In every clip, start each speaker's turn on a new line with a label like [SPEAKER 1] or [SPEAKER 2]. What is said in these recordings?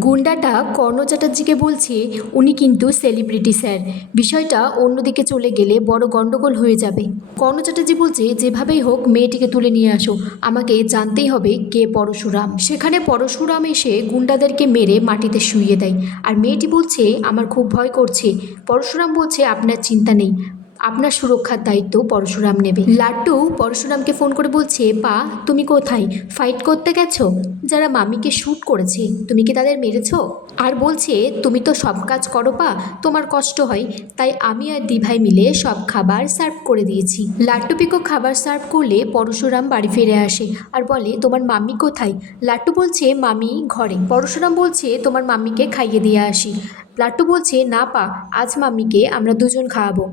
[SPEAKER 1] গুন্ডাটা কর্ণ চ্যাটার্জিকে বলছে, উনি কিন্তু সেলিব্রিটি স্যার। বিষয়টা অন্যদিকে চলে গেলে বড় গন্ডগোল হয়ে যাবে। কর্ণ চ্যাটার্জি বলছে, যেভাবেই হোক, মেয়েটিকে তুলে নিয়ে আসো। আমাকে জানতেই হবে কে পরশুরাম। সেখানে পরশুরাম এসে গুন্ডাদেরকে মেরে মাটিতে শুইয়ে দেয়। আর মেয়েটি বলছে, আমার খুব ভয় করছে। পরশুরাম বলছে, আপনার চিন্তা নেই। আপনার সুরক্ষার দায়িত্ব পরশুরাম নেবে। লাড্ডু পরশুরামকে ফোন করে বলছে, পা, তুমি কোথায়? ফাইট করতে গেছো? যারা মামিকে শ্যুট করেছে, তুমি কি তাদের মেরেছো? আর বলছে, তুমি তো সব কাজ করো, পা, তোমার কষ্ট হয়, তাই আমি আর দিভাই মিলে সব খাবার সার্ভ করে দিয়েছি। লাড্ডু পিকো খাবার সার্ভ করলে পরশুরাম বাড়ি ফিরে আসে আর বলে, তোমার মাম্মি কোথায়? লাড্ডু বলছে, মামি ঘরে। পরশুরাম বলছে, তোমার মাম্মিকে খাইয়ে দিয়ে আসি। লাড্ডু বলছে, না, পা, আজ মাম্মিকে আমরা দুজন খাওয়াবো।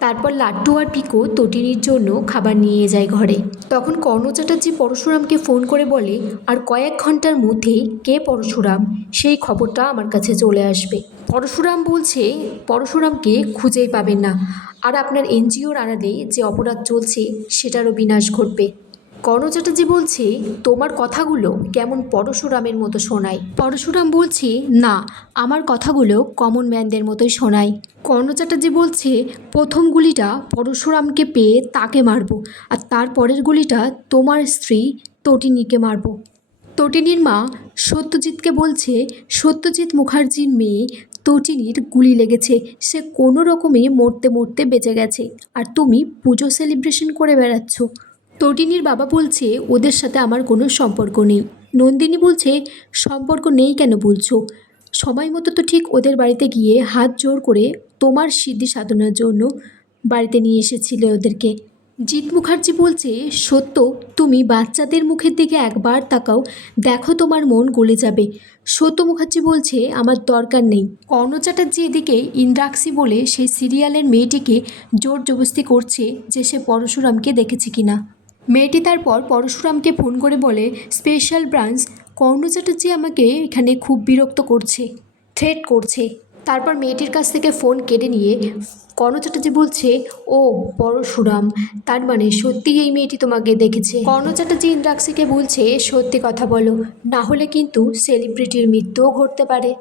[SPEAKER 1] তারপর লাড্ডু আর পিকো তটিনির জন্য খাবার নিয়ে যায় ঘরে। তখন কর্ণ চ্যাটার্জি পরশুরামকে ফোন করে বলে, আর কয়েক ঘণ্টার মধ্যে কে পরশুরাম? সেই খবরটা আমার কাছে চলে আসবে। পরশুরাম বলছে, পরশুরামকে খুঁজেই পাবেন না। আর আপনার এনজিওর আড়ালে যে অপরাধ চলছে, সেটারও বিনাশ ঘটবে। কর্ণ চ্যাটার্জি বলছে, তোমার কথাগুলো কেমন পরশুরামের মতো শোনায়? পরশুরাম বলছে, না, আমার কথাগুলো কমন ম্যানদের মতোই শোনায়। কর্ণ চ্যাটার্জি বলছে, প্রথম গুলিটা পরশুরামকে পেয়ে তাকে মারবো, আর তারপরের গুলিটা তোমার স্ত্রী তটিনীকে মারবো। তটিনীর মা সত্যজিৎকে বলছে, সত্যজিৎ মুখার্জির মেয়ে তটিনীর গুলি লেগেছে। সে কোনো রকমে মরতে মরতে বেঁচে গেছে, আর তুমি পুজো সেলিব্রেশন করে বেড়াচ্ছ। তটিনীর বাবা বলছে, ওদের সাথে আমার কোনো সম্পর্ক নেই। নন্দিনী বলছে, সম্পর্ক নেই কেন বলছো? সময় মতো তো ঠিক ওদের বাড়িতে গিয়ে হাত জোর করে তোমার সিদ্ধি সাধনার জন্য বাড়িতে নিয়ে এসেছিলে ওদেরকে। জিৎ মুখার্জি বলছে, সত্য, তুমি বাচ্চাদের মুখের দিকে একবার তাকাও, দেখো তোমার মন গলে যাবে। সত্য মুখার্জি বলছে, আমার দরকার নেই। কর্ণ চ্যাটার্জি এদিকে ইন্দ্রাক্ষী বলে সেই সিরিয়ালের মেয়েটিকে জোর জবস্তি করছে যে সে পরশুরামকে দেখেছে কিনা। মেয়েটি তারপর পরশুরামকে ফোন করে বলে, স্পেশাল ব্রাঞ্চ, কর্ণ চ্যাটার্জি আমাকে এখানে খুব বিরক্ত করছে, থ্রেট করছে। তারপর মেয়েটির কাছ থেকে ফোন কেড়ে নিয়ে কর্ণ চ্যাটার্জি বলছে, ও, পরশুরাম, তার মানে সত্যি এই মেয়েটি তোমাকে দেখেছে। কর্ণ চ্যাটার্জি ইন্দ্রাক্ষীকে বলছে, সত্যি কথা বলো, না হলে কিন্তু সেলিব্রিটির মৃত্যুও ঘটতে পারে।